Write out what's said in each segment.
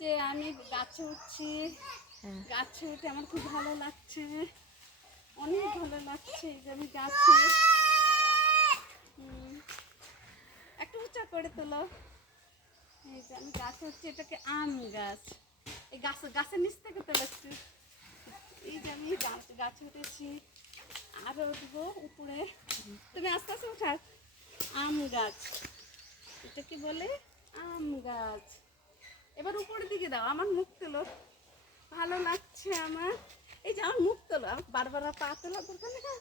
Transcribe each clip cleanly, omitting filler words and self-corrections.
যে আমি গাছে উঠছি, গাছে উঠে আমার খুব ভালো লাগছে, অনেক ভালো লাগছে। এই যে আমি গাছে একটু উঁচা করে তোলো। এই যে আমি গাছে উঠছি, এটাকে আম গাছ। এই গাছের নিচ থেকে তোলো একটু। এই যে আমি গাছে উঠেছি, আরো উঠবো উপরে। তুমি আস্তে আস্তে উঠার। আম গাছ, এটা কি বলে? আম গাছ। এবার উপরের দিকে দাও, আমার মুখ তোলো, ভালো লাগছে আমার। এই যে আমার মুখ তোলো, বারবার পা তোলা দরকার না।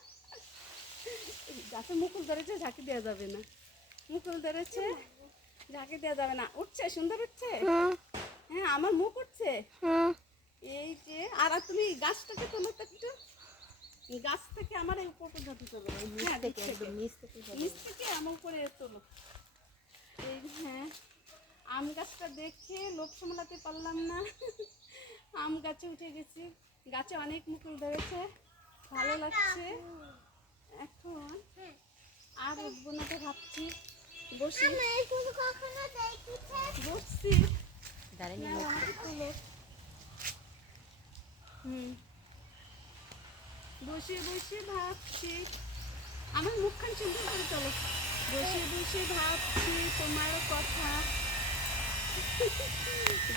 গাছে মুকুল ধরেছে, ঝাঁকি দেওয়া যাবে না। মুকুল ধরেছে, ঝাঁকি দেওয়া যাবে না। উঠছে, সুন্দর উঠছে। হ্যাঁ, আমার মুখ উঠছে। এই যে আর তুমি গাছটাকে তোলো তো একটু। গাছ থেকে আমার এই উপর পর্যন্ত তোলো। হ্যাঁ, নিচ থেকে আমার উপরে তোলো। এই হ্যাঁ, আম গাছটা দেখে লোভ সামলাতে পারলাম না, আম গাছে উঠে গেছি। গাছে অনেক মুকুল ধরেছে, ভালো লাগছে। এখন আর উঠবো না তো ভাবছি, বসি। বসছি, বসে বসে ভাবছি, আমার মুখখান সুন্দর করে চলো। বসে বসে ভাবছি তোমার কথা,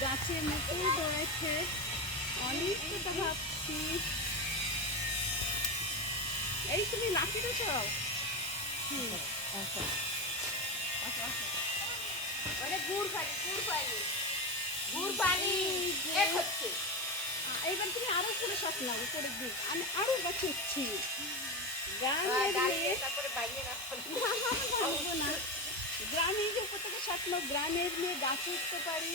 গাছে মুকুল ধরেছে, অনেক কথা ভাবছি। এই তুমি লাঠি তো সব এইবার তুমি আরো উপরে শট নাও, উপরের দিক। আমি আরো গাছে উঠছি। গ্রামে যে উপর থেকে শট নাও, গ্রামের মেয়ে গাছে উঠতে পারি।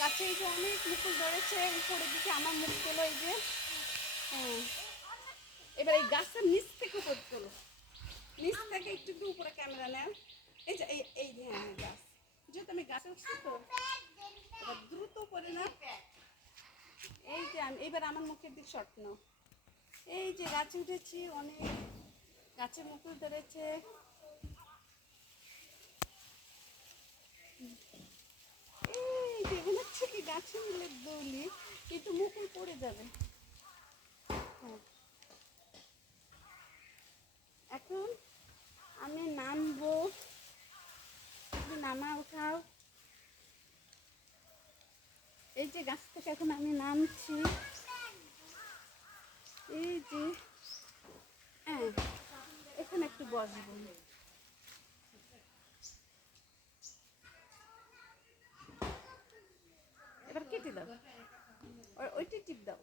গাছে এই যে অনেক মুকুল ধরেছে, উপরের দিকে আমার মুখ তোলো। এই যে হ্যাঁ, এবার এই গাছের নিচ থেকে উপর তোলো, নিচ থেকে একটু একটু উপরে ক্যামেরা নেও। এই যে এই যে হ্যাঁ গাছ, যেহেতু আমি গাছে উঠছি তো এবার দ্রুত করে না। এই যে আমি এবার আমার মুখের দিক শট নাও। এই যে গাছে উঠেছি, অনেক গাছে মুকুল ধরেছে। এই যে মনে হচ্ছে কি গাছে মিলে দৌড়ি, কিন্তু মুকুল পড়ে যাবে। হ্যাঁ, এখন আমি নামবো, তুমি নামা উঠাও। এই যে গাছ থেকে এখন আমি নামছি। এই যে হ্যাঁ, এখানে একটু বসবো। এবার কেটে দাও, ওইটা টিপ দাও।